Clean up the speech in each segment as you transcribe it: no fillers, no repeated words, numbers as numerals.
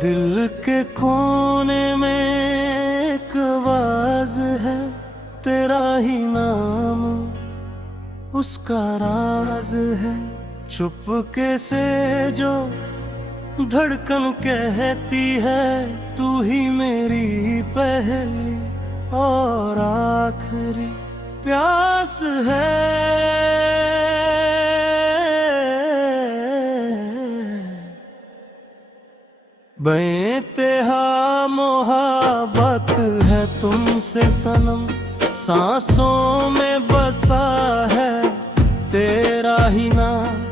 दिल के कोने में एक आवाज है, तेरा ही नाम उसका राज है। चुपके से जो धड़कन कहती है, तू ही मेरी पहली और आखिरी प्यास है। बेइंतहा मोहब्बत है तुमसे सनम, सांसों में बसा है तेरा ही नाम।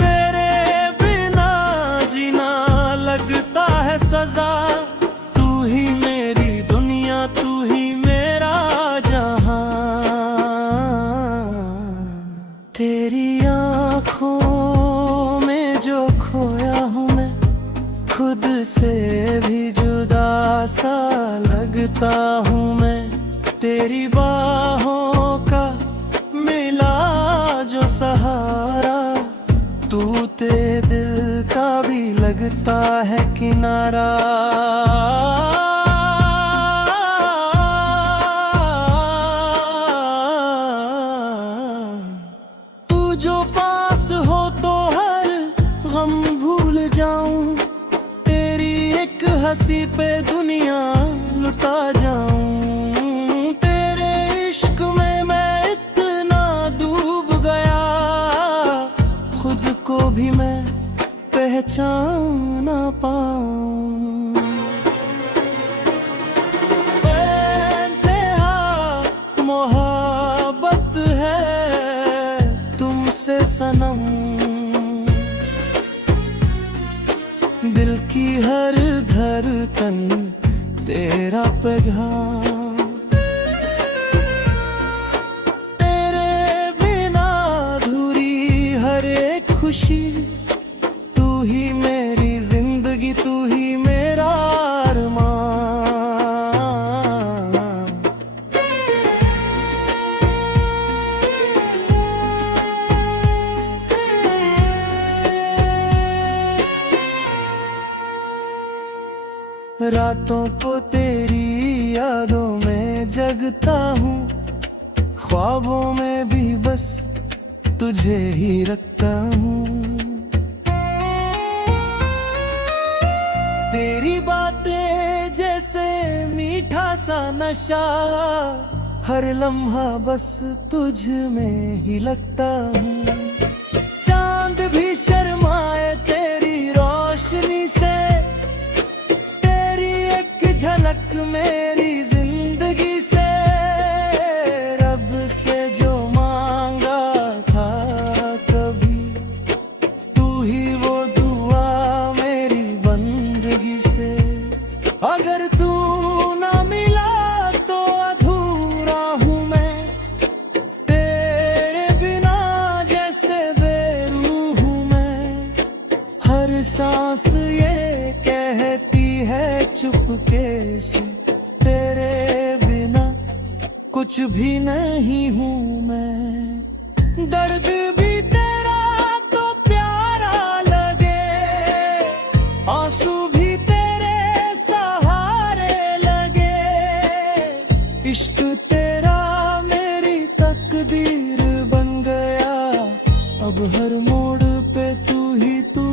तेरे बिना जीना लगता है सजा, तू ही मेरी दुनिया, तू ही मेरा जहां। तेरी आँखों में जो खोया हूँ मैं, खुद से भी जुदा सा लगता हूँ मैं। तेरी बाहों का मिला जो सहारा, तू तेरे दिल का भी लगता है किनारा। तू जो पास हो तो हर गम भूल जाऊं, तेरी एक हंसी पे दुनिया लुटा जाऊं। को भी मैं पहचान ना पाऊं। बेइंतहा मोहब्बत है तुमसे सनम, दिल की हर धड़कन तेरा पैगाम। खुशी तू ही मेरी जिंदगी, तू ही मेरा अरमान। रातों को तेरी यादों में जगता हूँ, ख्वाबों में भी बस तुझे ही रखता हूँ। तेरी बातें जैसे मीठा सा नशा, हर लम्हा बस तुझ में ही लगता हूँ। चांद भी शर्माए तेरी रोशनी से, तेरी एक झलक मेरी जिंदगी से। रब से जो अगर तू ना मिला तो अधूरा हूँ मैं, तेरे बिना जैसे बेरूह हूँ मैं। हर सांस ये कहती है चुपके से, तेरे बिना कुछ भी नहीं हूँ मैं। दर्द भी तेरा तो प्यारा लगे, आंसू भी इश्क तेरा मेरी तकदीर बन गया। अब हर मोड़ पे तू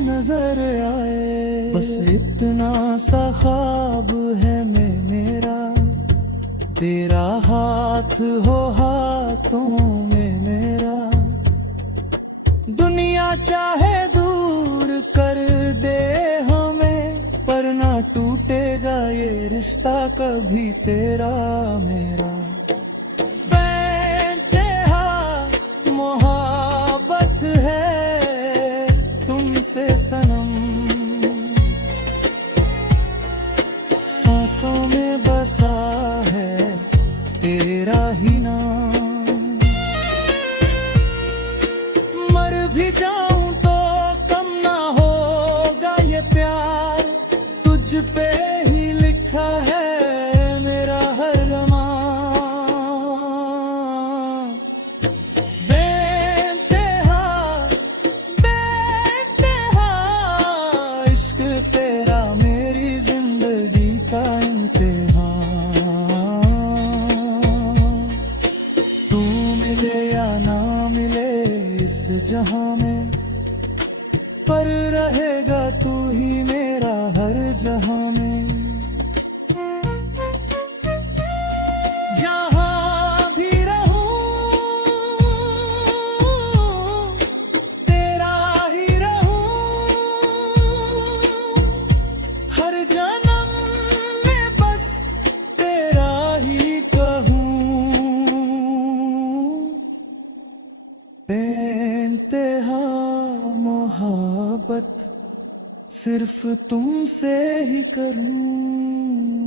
नजर आए। बस इतना सा ख्वाब है मैं मेरा, तेरा हाथ हो हाथों में मेरा। दुनिया चाहे दूर कर दे हमें, पर ना टूटेगा ये रिश्ता कभी तेरा मेरा। बेइंतहा मोहब्बत है तुमसे सनम, सांसों में बसा है तेरा ही नाम। मर भी जाऊं तो कम ना होगा ये प्यार, तुझ पे ही लिखा है मेरा हर अरमान। बेइंतहा इश्क तेरा जहां में, पर रहेगा तू ही मेरा हर जहां में। जहां भी रहूं तेरा ही रहूं, हर जन्म में बस तेरा ही कहूं। बेइंतहा मोहब्बत सिर्फ तुमसे ही करूं।